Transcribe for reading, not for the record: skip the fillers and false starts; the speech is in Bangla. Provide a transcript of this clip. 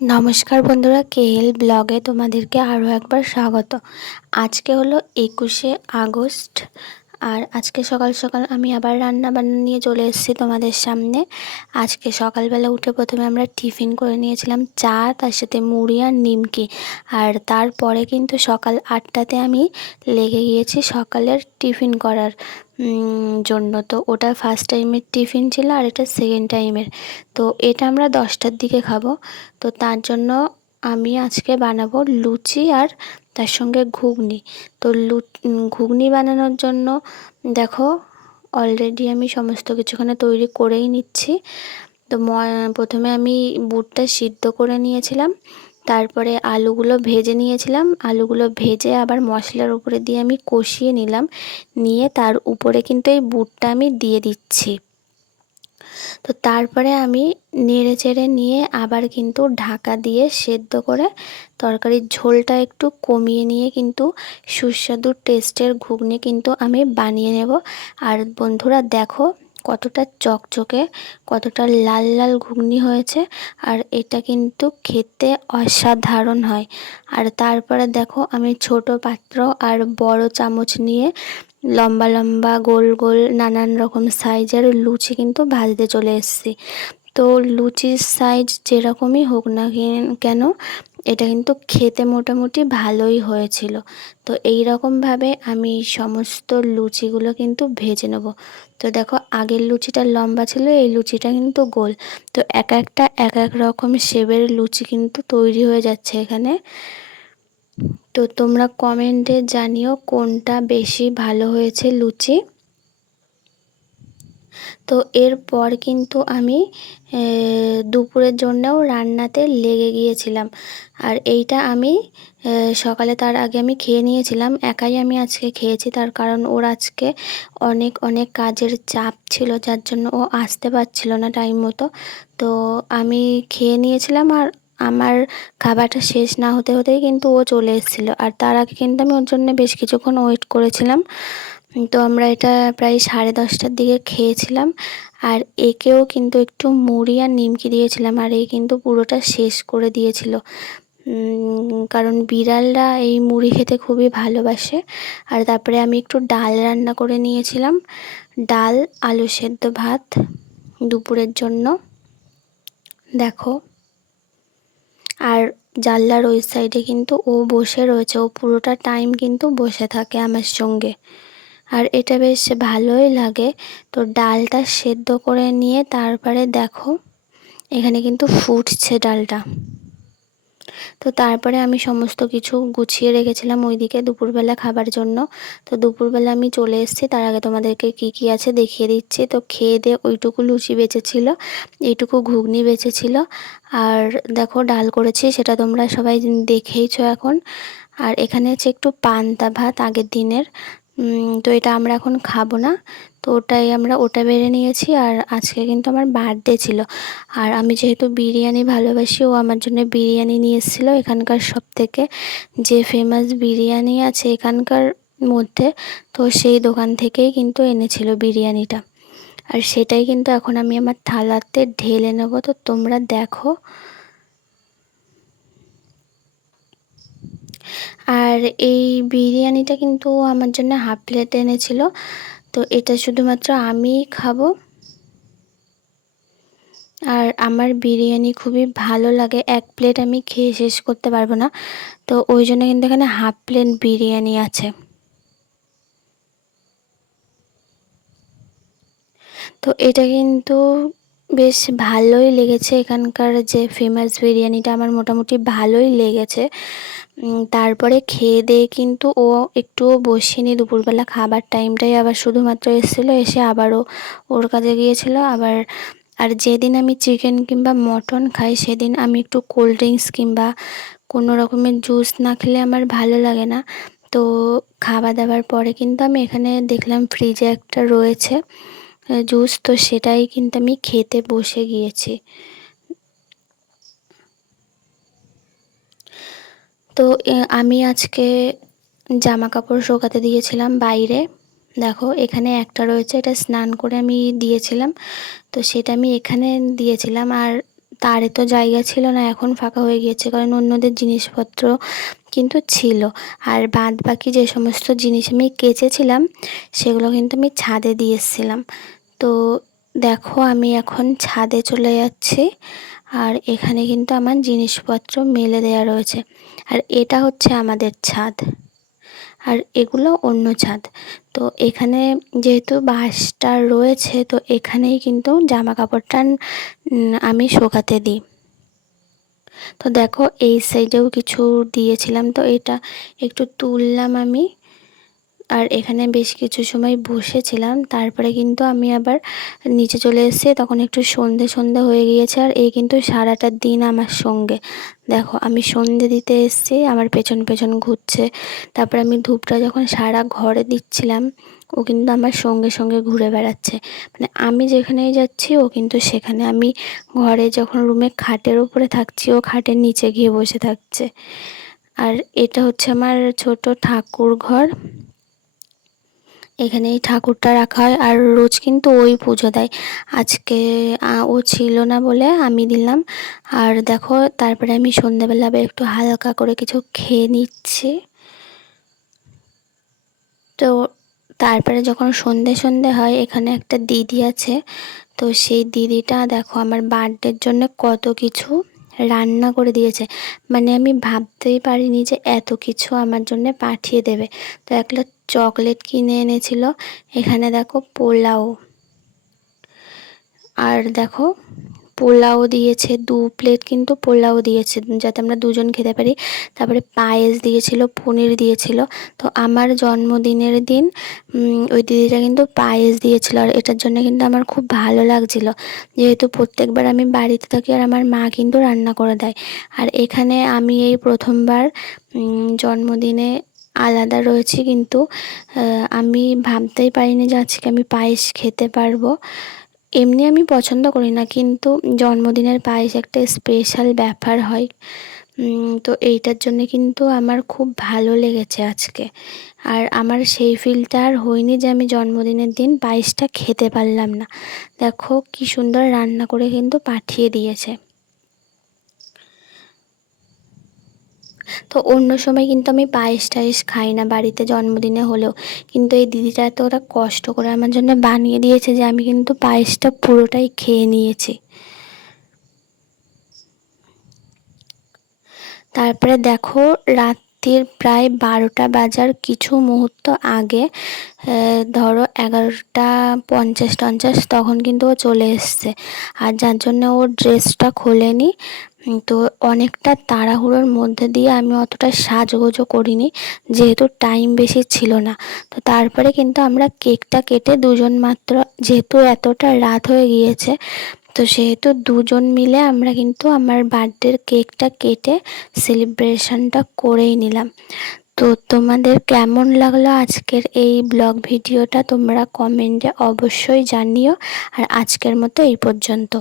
নমস্কার বন্ধুরা, কেএল ব্লগে তোমাদেরকে আরও একবার স্বাগত। আজকে হলো 21শে আগস্ট। আর আজকে সকাল সকাল আমি আবার রান্না বান্না নিয়ে চলে এসেছি তোমাদের সামনে। আজকে সকালবেলা উঠে প্রথমে আমরা টিফিন করে নিয়েছিলাম চা, তার সাথে মুড়ি আর নিমকি। আর তারপরে কিন্তু সকাল 8টাতে আমি লেগে গিয়েছি সকালের টিফিন করার জন্য। তো ওটা ফার্স্ট টাইমের টিফিন ছিল আর এটা সেকেন্ড টাইমের। তো এটা আমরা 10টার দিকে খাবো। তো তার জন্য আমি আজকে বানাবো লুচি আর তার সঙ্গে ঘুগনি। তো ঘুগনি বানানোর জন্য দেখো অলরেডি আমি সমস্ত কিছুখানে তৈরি করেই নিচ্ছি। তো প্রথমে আমি বুটটা সিদ্ধ করে নিয়েছিলাম, তারপরে আলুগুলো ভেজে নিয়েছিলাম। আলুগুলো ভেজে আবার মশলার উপরে দিয়ে আমি কষিয়ে নিলাম, নিয়ে তার উপরে কিন্তু এই বুটটা আমি দিয়ে দিচ্ছি। তো তারপরে আমি নেড়ে চেড়ে নিয়ে আবার কিন্তু ঢাকা দিয়ে সেদ্ধ করে তরকারির ঝোলটা একটু কমিয়ে নিয়ে কিন্তু সুস্বাদু টেস্টের ঘুগনি কিন্তু আমি বানিয়ে নেব। আর বন্ধুরা দেখো কতটা চকচকে, কতটা লাল লাল ঘুগনি হয়েছে। আর এটা কিন্তু খেতে অসাধারণ হয়। আর তারপরে দেখো আমি ছোট পাত্র আর বড় চামচ নিয়ে লম্বা লম্বা গোল গোল নানান রকম সাইজের লুচি কিন্তু ভাজতে চলে এসেছি। তো লুচির সাইজ যেরকমই হোক না কেন, এটা কিন্তু খেতে মোটামুটি ভালোই হয়েছিল। তো এই রকমভাবে আমি সমস্ত লুচিগুলো কিন্তু ভেজে নেব। তো দেখো আগের লুচিটা লম্বা ছিল, এই লুচিটা কিন্তু গোল। তো এক একটা এক এক রকম শেপের লুচি কিন্তু তৈরি হয়ে যাচ্ছে এখানে। তো তোমরা কমেন্টে জানিও কোনটা বেশি ভালো হয়েছে লুচি। তো এরপর কিন্তু আমি দুপুরের জন্যও রান্নাতে লেগে গিয়েছিলাম। আর এইটা আমি সকালে তার আগে আমি খেয়ে নিয়েছিলাম। একাই আমি আজকে খেয়েছি, তার কারণ ওর আজকে অনেক অনেক কাজের চাপ ছিল, যার জন্য ও আসতে পারছিল না টাইম মতো। তো আমি খেয়ে নিয়েছিলাম, আর আমার খাবারটা শেষ না হতে হতেই কিন্তু ও চলে এসেছিলো। আর তার আগে কিন্তু আমি ওর জন্য বেশ কিছুক্ষণ ওয়েট করেছিলাম। তো আমরা এটা প্রায় 10:30টার দিকে খেয়েছিলাম। আর একেও কিন্তু একটু মুড়ি আর নিমকি দিয়েছিলাম, আর এই কিন্তু পুরোটা শেষ করে দিয়েছিল। কারণ বিড়ালরা এই মুড়ি খেতে খুবই ভালোবাসে। আর তারপরে আমি একটু ডাল রান্না করে নিয়েছিলাম, ডাল আলু সেদ্ধ ভাত দুপুরের জন্য। দেখো আর জানলার ওই সাইডে কিন্তু ও বসে রয়েছে, ও পুরোটা টাইম কিন্তু বসে থাকে আমার সঙ্গে। আর এটা বেশ ভালোই লাগে। তো ডালটা সেদ্ধ করে নিয়ে তারপরে দেখো এখানে কিন্তু ফুটছে ডালটা। তো তারপরে আমি সমস্ত কিছু গুছিয়ে রেখেছিলাম ওইদিকে দুপুরবেলা খাবার জন্য। তো দুপুরবেলা আমি চলে এসেছি, তার আগে তোমাদেরকে কি কি আছে দেখিয়ে দিচ্ছি। তো খেয়ে দিয়ে ওইটুকু লুচি বেঁচেছিল, এইটুকু ঘুগনি বেঁচেছিল, আর দেখো ডাল করেছি, সেটা তোমরা সবাই দেখেইছো এখন। আর এখানে হচ্ছে একটু পান্তা ভাত আগের দিনের। তো এটা আমরা এখন খাবো না, তো ওটা বেড়ে নিয়েছি। আর আজকে কিন্তু আমার বার্থডে ছিল, আর আমি যেহেতু বিরিয়ানি ভালোবাসি, ও আমার জন্য বিরিয়ানি নিয়ে এসেছিলো। এখানকার সবথেকে যে ফেমাস বিরিয়ানি আছে এখানকার মধ্যে, তো সেই দোকান থেকেই কিন্তু এনেছিল বিরিয়ানিটা। আর সেটাই কিন্তু এখন আমি আমার থালাতে ঢেলে নেবো। তো তোমরা দেখো। আর এই বিরিয়ানিটা কিন্তু আমার জন্য হাফ প্লেট এনেছিল। তো এটা শুধুমাত্র আমিই খাবো। আর আমার বিরিয়ানি খুবই ভালো লাগে, এক প্লেট আমি খেয়ে শেষ করতে পারবো না। তো ওই জন্য কিন্তু এখানে হাফ প্লেট বিরিয়ানি আছে। তো এটা কিন্তু বেশ ভালোই লেগেছে, এখানকার যে ফেমাস বিরিয়ানিটা আমার মোটামুটি ভালোই লেগেছে। তারপরে খেয়ে দিয়ে কিন্তু ও একটুও বসেনি দুপুরবেলা, খাবার টাইমটাই আবার শুধুমাত্র এসেছিলো, এসে আবারও ওর কাজে গিয়েছিলো আবার। আর যেদিন আমি চিকেন কিংবা মটন খাই সেদিন আমি একটু কোল্ড ড্রিঙ্কস কিংবা কোনো রকমের জুস না খেলে আমার ভালো লাগে না। তো খাওয়া দাওয়ার পরে কিন্তু আমি এখানে দেখলাম ফ্রিজে একটা রয়েছে জুস, তো সেটাই কিন্তু আমি খেতে বসে গিয়েছি। তো আমি আজকে জামা কাপড় শুকাতে দিয়েছিলাম বাইরে। দেখো এখানে একটা রয়েছে, এটা স্নান করে আমি দিয়েছিলাম, তো সেটা আমি এখানে দিয়েছিলাম। আর তারে তো জায়গা ছিল না, এখন ফাঁকা হয়ে গিয়েছে, কারণ অন্যদের জিনিসপত্র কিন্তু ছিল। আর বাদ বাকি যে সমস্ত জিনিস আমি কেচেছিলাম সেগুলো কিন্তু আমি ছাদে দিয়ে এসেছিলাম। তো দেখো আমি এখন ছাদে চলে যাচ্ছি, আর এখানে কিন্তু আমার জিনিসপত্র মেলে দেওয়া রয়েছে। আর এটা হচ্ছে আমাদের ছাদ, আর এগুলো অন্য ছাদ। তো এখানে যেহেতু বাঁশটা রয়েছে, তো এখানেই কিন্তু জামা কাপড়টা আমি শুকাতে দিই। তো দেখো এই সাইডেও কিছু দিয়েছিলাম, তো এটা একটু তুললাম আমি, আর এখানে বেশ কিছু সময় বসেছিলাম। তারপরে কিন্তু আমি আবার নিচে চলে এসেছি, তখন একটু সন্ধে সন্ধে হয়ে গিয়েছে। আর এই কিন্তু সারাটা দিন আমার সঙ্গে, দেখো আমি সন্ধে দিতে এসেছি, আমার পেছন পেছন ঘুরছে। তারপরে আমি ধূপটা যখন সারা ঘরে দিচ্ছিলাম, ও কিন্তু আমার সঙ্গে সঙ্গে ঘুরে বেড়াচ্ছে। মানে আমি যেখানেই যাচ্ছি ও কিন্তু সেখানে। আমি ঘরে যখন রুমে খাটের উপরে থাকছি, ও খাটের নিচে গিয়ে বসে থাকছে। আর এটা হচ্ছে আমার ছোট ঠাকুর ঘর, এখানে এই ঠাকুরটা রাখা হয়। আর রোজ কিন্তু ওই পুজো দেয়। আজকে ও ছিল না বলে আমি দিলাম। আর দেখো তারপরে আমি সন্ধ্যাবেলা আবার একটু হালকা করে কিছু খেয়ে নিচ্ছি। তো তারপরে যখন সন্ধে সন্ধে হয়, এখানে একটা দিদি আছে, তো সেই দিদিটা দেখো আমার বার্থডের জন্য কত কিছু রান্না করে দিয়েছে। মানে আমি ভাবতেই পারিনি যে এত কিছু আমার জন্য পাঠিয়ে দেবে। তো একটা চকলেট কিনে এনেছিল, এখানে দেখো পোলাও, আর দেখো পোলাও দিয়েছে 2 প্লেট, কিন্তু পোলাও দিয়েছে যাতে আমরা দুজন খেতে পারি। তারপরে পায়েস দিয়েছিল, পনির দিয়েছিল। তো আমার জন্মদিনের দিন ওই দিদিটা কিন্তু পায়েস দিয়েছিল, আর এটার জন্য কিন্তু আমার খুব ভালো লাগছিল, যেহেতু প্রত্যেকবার আমি বাড়িতে থাকি আর আমার মা কিন্তু রান্না করে দেয়। আর এখানে আমি এই প্রথমবার জন্মদিনে আলাদা রয়েছি, কিন্তু আমি ভাবতেই পারিনি যে আজকে আমি পায়েস খেতে পারবো। এমনি আমি পছন্দ করি না, কিন্তু জন্মদিনের পায়েস একটা স্পেশাল ব্যাপার হয়। তো এইটার জন্য কিন্তু আমার খুব ভালো লেগেছে আজকে। আর আমার সেই ফিলটা আর হয়নি যে আমি জন্মদিনের দিন পায়েসটা খেতে পারলাম না। দেখো কি সুন্দর রান্না করে কিন্তু পাঠিয়ে দিয়েছে। তো অন্য সময় কিন্তু আমি পায়েস টায়েস খাই না বাড়িতে জন্মদিনে হলেও, কিন্তু এই দিদিটা এত ওরা কষ্ট করে আমার জন্য বানিয়ে দিয়েছে যে আমি কিন্তু পায়েসটা পুরোটাই খেয়ে নিয়েছি। তারপরে দেখো রাত্রির প্রায় 12টা বাজার কিছু মুহূর্ত আগে, ধরো 11:50 তখন কিন্তু ও চলে এসছে। আর যার জন্য ও ড্রেসটা খোলেনি। তো অনেকটা তাড়াহুড়োর মধ্যে দিয়ে আমি অতটা সাজগোজও করিনি, যেহেতু টাইম বেশি ছিল না। তো তারপরে কিন্তু আমরা কেকটা কেটে দুজন মাত্র, যেহেতু এতটা রাত হয়ে গিয়েছে, তো সেহেতু দুজন মিলে আমরা কিন্তু আমার বার্থডের কেকটা কেটে সেলিব্রেশনটা করেই নিলাম। তো তোমাদের কেমন লাগলো আজকের এই ব্লগ ভিডিওটা তোমরা কমেন্টে অবশ্যই জানিও। আর আজকের মতো এই পর্যন্ত।